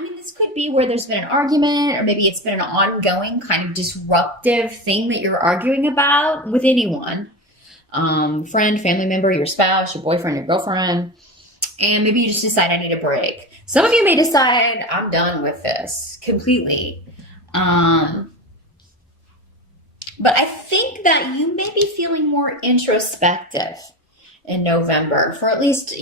I mean, this could be where there's been an argument, or maybe it's been an ongoing kind of disruptive thing that you're arguing about with anyone. Friend, family member, your spouse, your boyfriend, your girlfriend. And maybe you just decide I need a break. Some of you may decide I'm done with this completely. But I think that you may be feeling more introspective in November for at least,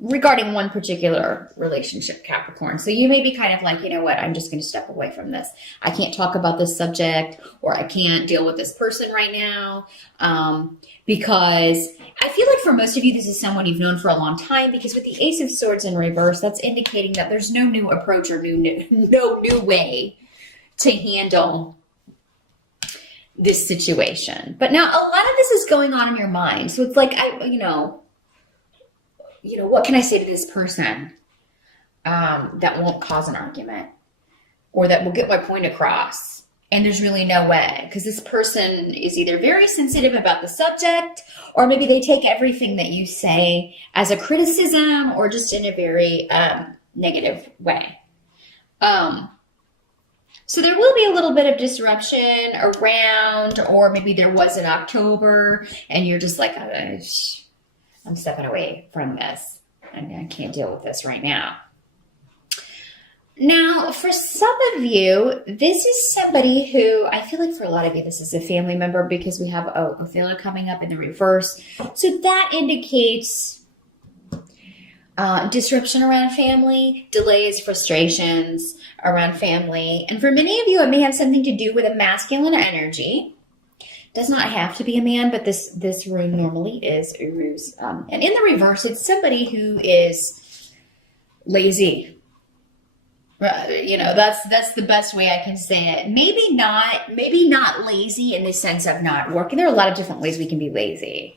regarding one particular relationship, Capricorn. So you may be kind of like, you know what, I'm just going to step away from this. I can't talk about this subject, or I can't deal with this person right now. Because I feel like for most of you, this is someone you've known for a long time, because with the Ace of Swords in reverse, that's indicating that there's no new approach or no new way to handle this situation. But now a lot of this is going on in your mind. So it's like, what can I say to this person that won't cause an argument, or that will get my point across? And there's really no way, because this person is either very sensitive about the subject, or maybe they take everything that you say as a criticism, or just in a very negative way. So there will be a little bit of disruption around, or maybe there was in October and you're just like, I'm stepping away from this. I can't deal with this right now. Now, for some of you, this is somebody who, I feel like for a lot of you, this is a family member, because we have Othello coming up in the reverse. So that indicates disruption around family, delays, frustrations around family. And for many of you, it may have something to do with a masculine energy. Does not have to be a man, but this rune normally is Uruz. And in the reverse, it's somebody who is lazy. That's the best way I can say it. Maybe not lazy in the sense of not working. There are a lot of different ways we can be lazy.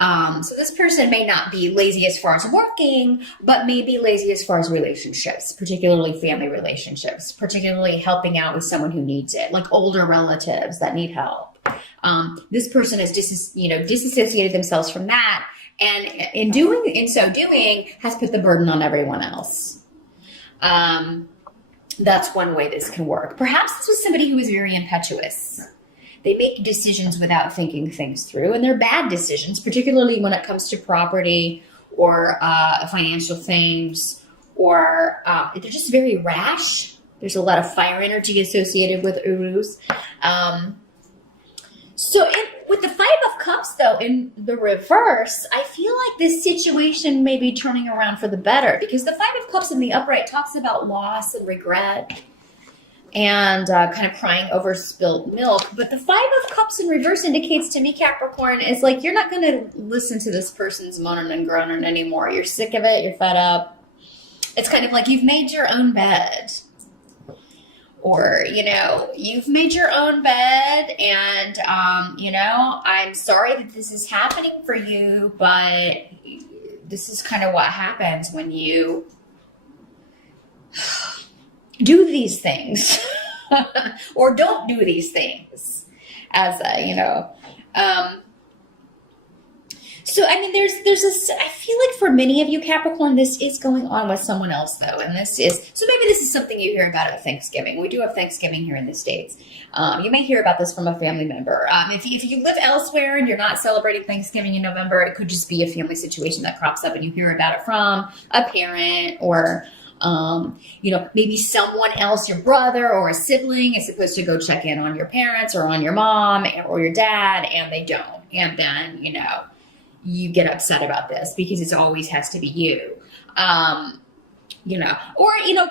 So this person may not be lazy as far as working, but maybe lazy as far as relationships, particularly family relationships, particularly helping out with someone who needs it, like older relatives that need help. This person has disassociated themselves from that, and in so doing has put the burden on everyone else. That's one way this can work. Perhaps this was somebody who was very impetuous. They make decisions without thinking things through, and they're bad decisions, particularly when it comes to property or financial things, or they're just very rash. There's a lot of fire energy associated with Uruz. With the Five of Cups, though, in the reverse, I feel like this situation may be turning around for the better, because the Five of Cups in the upright talks about loss and regret, and kind of crying over spilt milk. But the Five of Cups in reverse indicates to me, Capricorn, is like you're not going to listen to this person's moaning and groaning anymore. You're sick of it. You're fed up. It's kind of like you've made your own bed. Or, you've made your own bed, and, I'm sorry that this is happening for you, but this is kind of what happens when you do these things or don't do these things, as so I mean, I feel like for many of you, Capricorn, this is going on with someone else, though, and so maybe this is something you hear about at Thanksgiving. We do have Thanksgiving here in the States. You may hear about this from a family member. If you live elsewhere and you're not celebrating Thanksgiving in November, it could just be a family situation that crops up and you hear about it from a parent, or maybe someone else, your brother or a sibling is supposed to go check in on your parents or on your mom or your dad, and they don't. And then, you get upset about this because it always has to be you.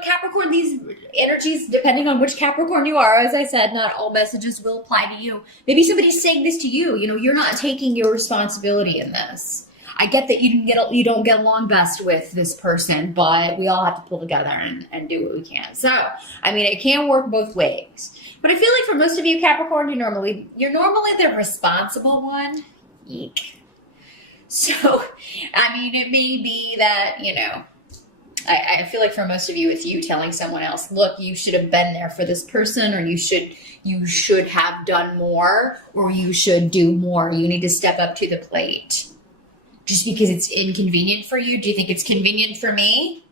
Capricorn, these energies, depending on which Capricorn you are, as I said, not all messages will apply to you. Maybe somebody's saying this to you. You're not taking your responsibility in this. I get that you don't get along best with this person, but we all have to pull together and do what we can. So, I mean, it can work both ways. But I feel like for most of you, Capricorn, you're normally the responsible one. Eek. So, I mean, it may be that, I feel like for most of you, it's you telling someone else, look, you should have been there for this person, or you should have done more, or you should do more. You need to step up to the plate. Just because it's inconvenient for you. Do you think it's convenient for me?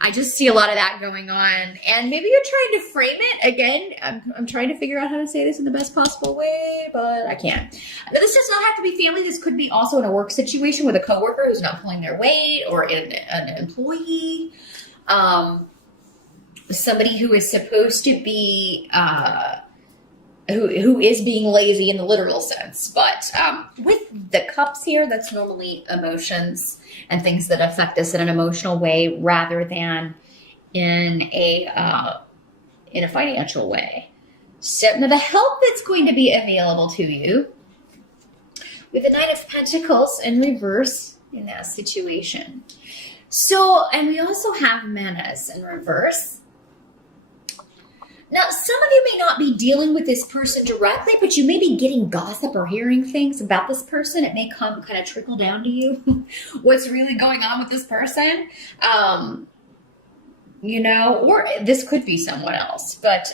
I just see a lot of that going on. And maybe you're trying to frame it. Again, I'm trying to figure out how to say this in the best possible way, but I can't. This does not have to be family. This could be also in a work situation with a coworker who's not pulling their weight, or an employee. Somebody who is supposed to be... who is being lazy in the literal sense. But with the cups here, that's normally emotions and things that affect us in an emotional way rather than in a financial way. So now the help that's going to be available to you with the Nine of Pentacles in reverse in that situation. So, and we also have Menace in reverse. Now, some of you may not be dealing with this person directly, but you may be getting gossip or hearing things about this person. It may kind of trickle down to you what's really going on with this person. Or this could be someone else. But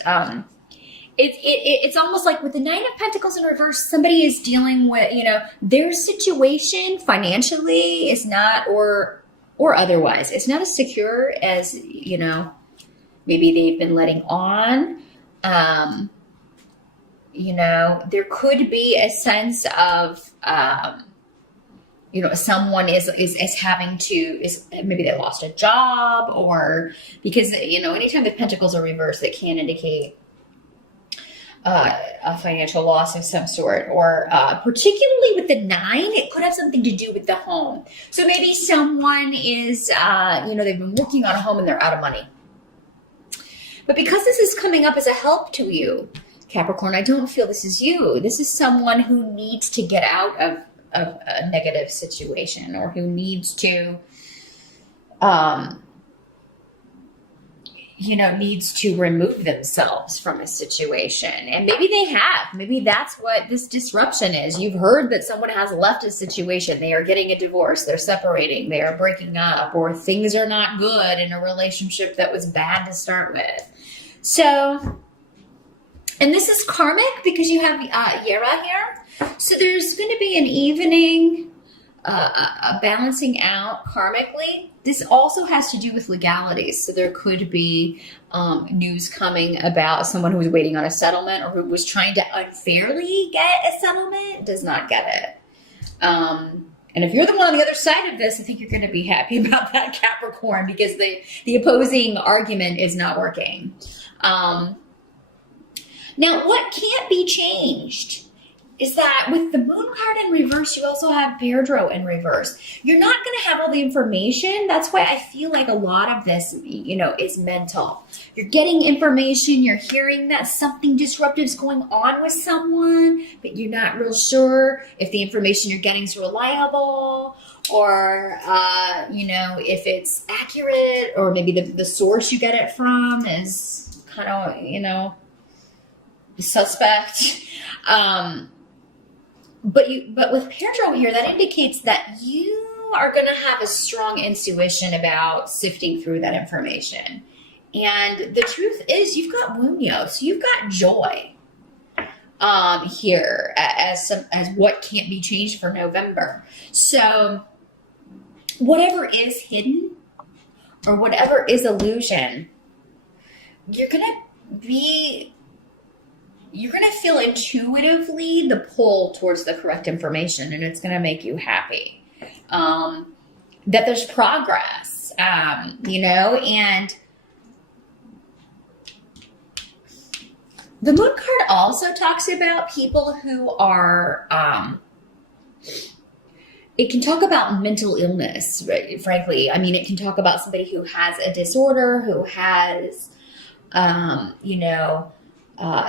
it's almost like with the Nine of Pentacles in reverse, somebody is dealing with, their situation financially is not, or otherwise, it's not as secure as, maybe they've been letting on. There could be a sense of, someone is having to, maybe they lost a job, or because, anytime the pentacles are reversed, it can indicate a financial loss of some sort, or particularly with the 9, it could have something to do with the home. So maybe someone is, they've been working on a home and they're out of money. But because this is coming up as a help to you, Capricorn, I don't feel this is you. This is someone who needs to get out of a negative situation, or who needs to, needs to remove themselves from a situation. And maybe they have. Maybe that's what this disruption is. You've heard that someone has left a situation. They are getting a divorce. They're separating. They are breaking up, or things are not good in a relationship that was bad to start with. So, and this is karmic because you have Yera here. So there's going to be an evening, a balancing out karmically. This also has to do with legalities. So there could be news coming about someone who was waiting on a settlement, or who was trying to unfairly get a settlement, does not get it. And if you're the one on the other side of this, I think you're going to be happy about that, Capricorn, because the opposing argument is not working. Now, what can't be changed is that with the Moon card in reverse, you also have Pedro in reverse. You're not going to have all the information. That's why I feel like a lot of this, is mental. You're getting information. You're hearing that something disruptive is going on with someone, but you're not real sure if the information you're getting is reliable, or, if it's accurate, or maybe the source you get it from is kind of, suspect. But with Pedro here, that indicates that you are going to have a strong intuition about sifting through that information. And the truth is, you've got Wunya, so you've got joy here as what can't be changed for November. So whatever is hidden, or whatever is illusion, you're going to feel intuitively the pull towards the correct information, and it's going to make you happy. That there's progress, and the Moon card also talks about people who are, it can talk about mental illness, right? Frankly. I mean, it can talk about somebody who has a disorder, who has,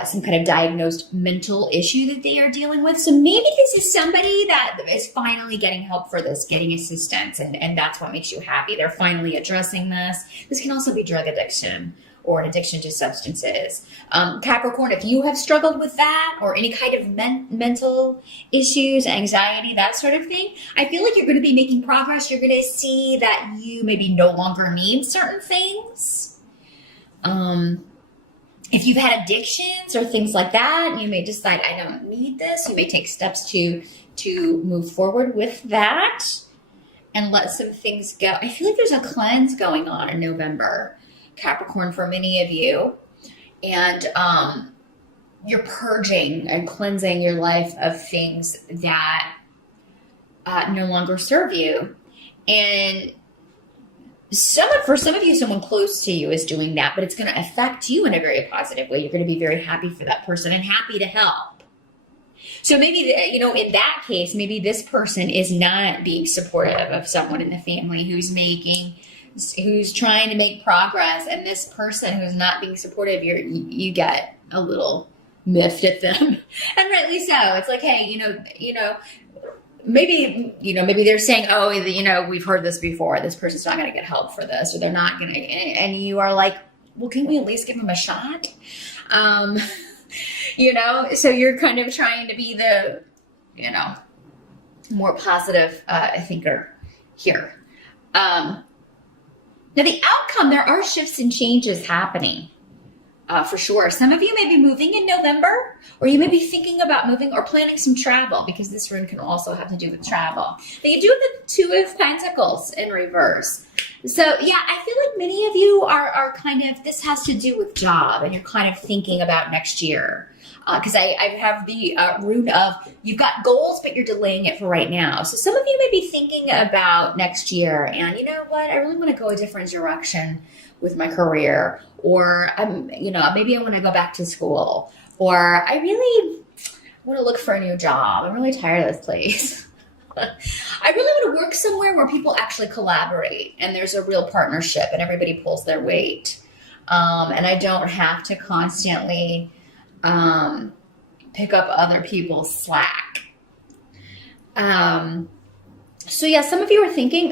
some kind of diagnosed mental issue that they are dealing with. So maybe this is somebody that is finally getting help for this, getting assistance, and that's what makes you happy. They're finally addressing this. This can also be drug addiction, or an addiction to substances. Capricorn, if you have struggled with that, or any kind of mental issues, anxiety, that sort of thing, I feel like you're going to be making progress. You're going to see that you maybe no longer need certain things. If you've had addictions or things like that, you may decide, I don't need this. You may take steps to move forward with that. and let some things go. I feel like there's a cleanse going on in November, Capricorn, for many of you. And you're purging and cleansing your life of things that no longer serve you. And for some of you, someone close to you is doing that, but it's going to affect you in a very positive way. You're going to be very happy for that person and happy to help. So maybe, you know, in that case, maybe this person is not being supportive of someone in the family who's trying to make progress, and this person who's not being supportive, you get a little miffed at them, and rightly so. It's like, hey, maybe they're saying, oh, we've heard this before. This person's not going to get help for this, or they're not going to, and you are like, well, can we at least give them a shot? So you're kind of trying to be the, more positive thinker here. Now, the outcome, there are shifts and changes happening, for sure. Some of you may be moving in November, or you may be thinking about moving or planning some travel, because this rune can also have to do with travel. But you do have the Two of Pentacles in reverse. So, yeah, I feel like many of you are kind of, this has to do with job, and you're kind of thinking about next year. Because I have the rune of, you've got goals, but you're delaying it for right now. So some of you may be thinking about next year, and you know what, I really want to go a different direction with my career, or maybe I want to go back to school, or I really want to look for a new job. I'm really tired of this place. I really want to work somewhere where people actually collaborate, and there's a real partnership, and everybody pulls their weight. And I don't have to constantly pick up other people's slack. So yeah, some of you are thinking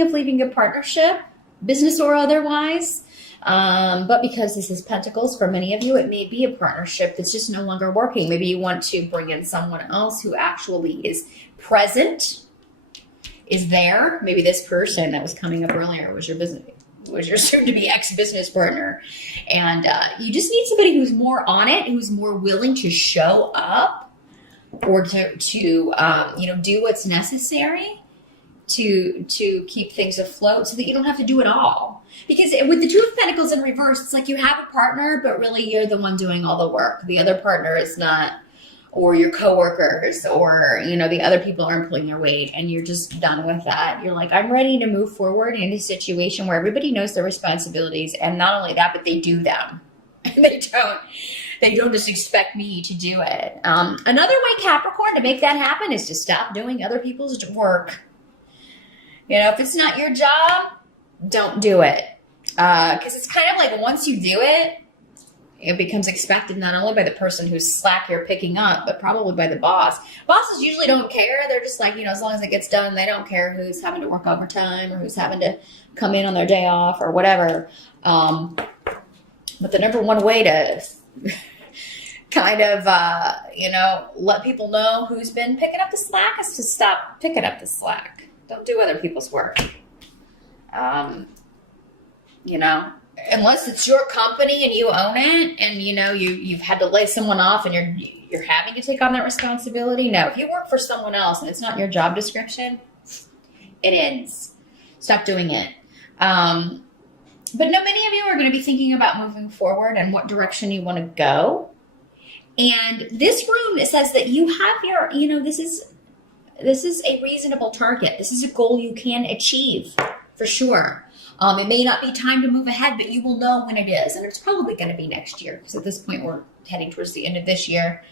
of leaving a partnership, business or otherwise. But because this is Pentacles, for many of you, it may be a partnership that's just no longer working. Maybe you want to bring in someone else who actually is present, is there. Maybe this person that was coming up earlier was your soon-to-be ex-business partner. And you just need somebody who's more on it, who's more willing to show up, or to do what's necessary to keep things afloat, so that you don't have to do it all. Because with the Two of Pentacles in reverse, it's like you have a partner, but really you're the one doing all the work. The other partner is not, or your coworkers, or, the other people aren't pulling their weight, and you're just done with that. You're like, I'm ready to move forward in a situation where everybody knows their responsibilities, and not only that, but they do them. They don't just expect me to do it. Another way, Capricorn, to make that happen is to stop doing other people's work. If it's not your job, don't do it. Because it's kind of like, once you do it, it becomes expected not only by the person whose slack you're picking up, but probably by the boss. Bosses usually don't care. They're just like, as long as it gets done, they don't care who's having to work overtime or who's having to come in on their day off or whatever. But the number one way to kind of, let people know who's been picking up the slack is to stop picking up the slack. Don't do other people's work. Unless it's your company and you own it, and you've had to lay someone off and you're having to take on that responsibility. No, if you work for someone else and it's not your job description, it ends. Stop doing it. But no, many of you are going to be thinking about moving forward and what direction you want to go. And this rune says that you have your, this is a reasonable target. This is a goal you can achieve for sure. It may not be time to move ahead, but you will know when it is. And it's probably going to be next year, because at this point we're heading towards the end of this year.